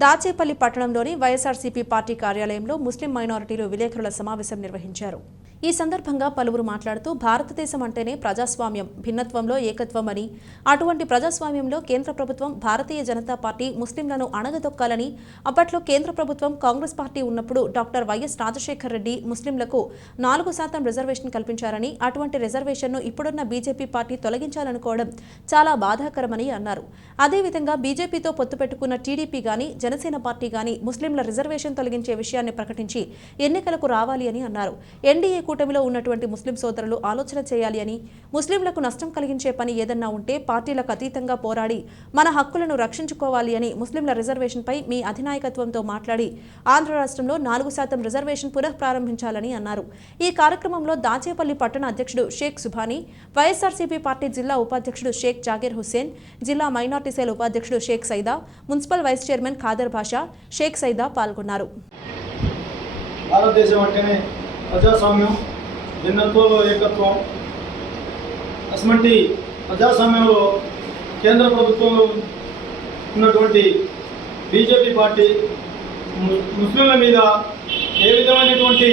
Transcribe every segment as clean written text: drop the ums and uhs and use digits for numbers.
దాచేపల్లి పట్టణంలోని వైఎస్ఆర్సీపీ పార్టీ కార్యాలయంలో ముస్లిం మైనారిటీలు విలేకరుల సమావేశం నిర్వహించారు. ఈ సందర్భంగా పలువురు మాట్లాడుతూ భారతదేశం అంటేనే ప్రజాస్వామ్యం, భిన్నత్వంలో ఏకత్వం అని, అటువంటి ప్రజాస్వామ్యంలో కేంద్ర ప్రభుత్వం భారతీయ జనతా పార్టీ ముస్లింలను అణగదొక్కాలని, అప్పట్లో కేంద్ర ప్రభుత్వం కాంగ్రెస్ పార్టీ ఉన్నప్పుడు డాక్టర్ వైఎస్ రాజశేఖర్ రెడ్డి ముస్లింలకు 4% రిజర్వేషన్ కల్పించారని, అటువంటి రిజర్వేషన్ను ఇప్పుడున్న బీజేపీ పార్టీ తొలగించాలనుకోవడం చాలా బాధాకరమని అన్నారు. అదేవిధంగా బీజేపీతో పొత్తు పెట్టుకున్న టీడీపీ గాని, జనసేన పార్టీ గాని ముస్లింల రిజర్వేషన్ తొలగించే విషయాన్ని ప్రకటించి ఎన్నికలకు రావాలి అని అన్నారు. ఎన్డీఏ కూటమిలో ఉన్నటువంటి ముస్లిం సోదరులు ఆలోచన చేయాలి అని, ముస్లింలకు నష్టం కలిగించే పని ఏదన్నా ఉంటే పార్టీలకు అతీతంగా పోరాడి మన హక్కులను రక్షించుకోవాలి అని, ముస్లింల రిజర్వేషన్పై మీ అధినాయకత్వంతో మాట్లాడి ఆంధ్ర రాష్ట్రంలో 4% రిజర్వేషన్ పునఃప్రారంభించాలని అన్నారు. ఈ కార్యక్రమంలో దాచేపల్లి పట్టణ అధ్యక్షుడు షేక్ సుభానీ, వైఎస్ఆర్సీపీ పార్టీ జిల్లా ఉపాధ్యక్షుడు షేక్ జాగీర్ హుస్సేన్, జిల్లా మైనార్టీ సెల్ ఉపాధ్యక్షుడు Sheikh Saida, municipal vice chairman Khader Basha, Sheikh Saida పాల్గొన్నారు. భారతదేశం అంటేనే ప్రజాస్వామ్యం, భిన్నత్వంలో ఏకత్వం. అటువంటి ప్రజాస్వామ్యంలో కేంద్ర ప్రభుత్వంలో ఉన్నటువంటి బీజేపీ పార్టీ ముస్లింల మీద ఏ విధమైనటువంటి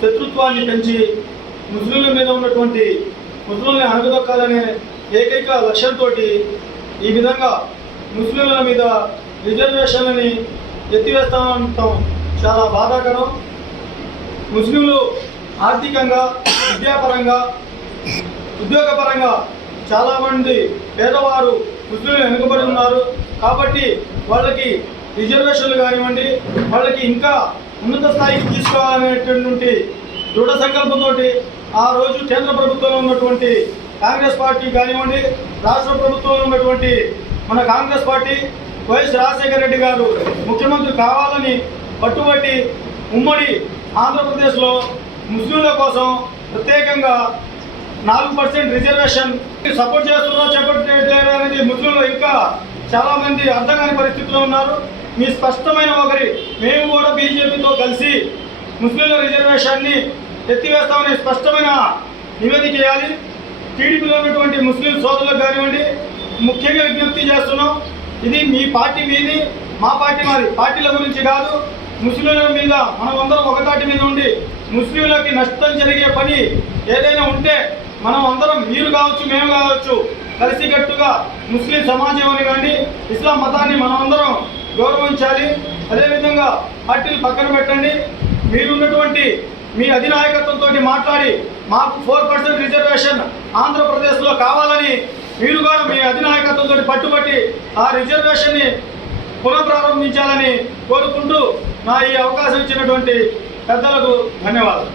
శత్రుత్వాన్ని పెంచి ముస్లింల మీద ఉన్నటువంటి ముస్లింలని అణగదొక్కాలనే ఏకైక లక్ష్యంతో ఈ విధంగా ముస్లింల మీద రిజర్వేషన్లని ఎత్తివేస్తామంటాం చాలా బాధాకరం. ముస్లింలు ఆర్థికంగా, విద్యాపరంగా, ఉద్యోగపరంగా చాలామంది పేదవారు ముస్లింలు వెనుకబడి ఉన్నారు. కాబట్టి వాళ్ళకి రిజర్వేషన్లు కానివ్వండి, వాళ్ళకి ఇంకా ఉన్నత స్థాయికి తీసుకోవాలనేటువంటి దృఢ సంకల్పంతో ఆ రోజు కేంద్ర ప్రభుత్వంలో ఉన్నటువంటి కాంగ్రెస్ పార్టీ కానివ్వండి, రాష్ట్ర ప్రభుత్వంలో ఉన్నటువంటి మన కాంగ్రెస్ పార్టీ వైఎస్ రాజశేఖర రెడ్డి గారు ముఖ్యమంత్రి కావాలని పట్టుబట్టి ఉమ్మడి ఆంధ్రప్రదేశ్లో ముస్లింల కోసం ప్రత్యేకంగా 4% రిజర్వేషన్ సపోర్ట్ చేస్తున్నా చెప్పట్లేదు అనేది ముస్లింలు ఇంకా చాలామంది అర్థం కాని పరిస్థితిలో ఉన్నారు. మీ స్పష్టమైన ఒకరి మేము కూడా బీజేపీతో కలిసి ముస్లింల రిజర్వేషన్ని ఎత్తివేస్తామని స్పష్టమైన నివేదిక చేయాలి. టీడీపీలో ఉన్నటువంటి ముస్లిం సోదరులకు కానివ్వండి ముఖ్యంగా విజ్ఞప్తి చేస్తున్నాం. ఇది మీ పార్టీ మీది, మా పార్టీ మాది. పార్టీల గురించి కాదు, ముస్లింల మీద మనం అందరం ఒకతాటి మీద ఉండి ముస్లింలకి నష్టం జరిగే పని ఏదైనా ఉంటే మనం అందరం, మీరు కావచ్చు మేము కావచ్చు, కలిసికట్టుగా ముస్లిం సమాజాన్ని కానీ ఇస్లాం మతాన్ని మనం అందరం గౌరవించాలి. అదేవిధంగా పార్టీలు పక్కన పెట్టండి. మీరున్నటువంటి మీ అధినాయకత్వంతో మాట్లాడి మాకు 4% రిజర్వేషన్ ఆంధ్రప్రదేశ్లో కావాలని మీరు కూడా మీ అధినాయకత్వంతో పట్టుబట్టి ఆ రిజర్వేషన్ని పునఃప్రారంభించాలని కోరుకుంటూ నా ఈ అవకాశం ఇచ్చినటువంటి పెద్దలకు ధన్యవాదాలు.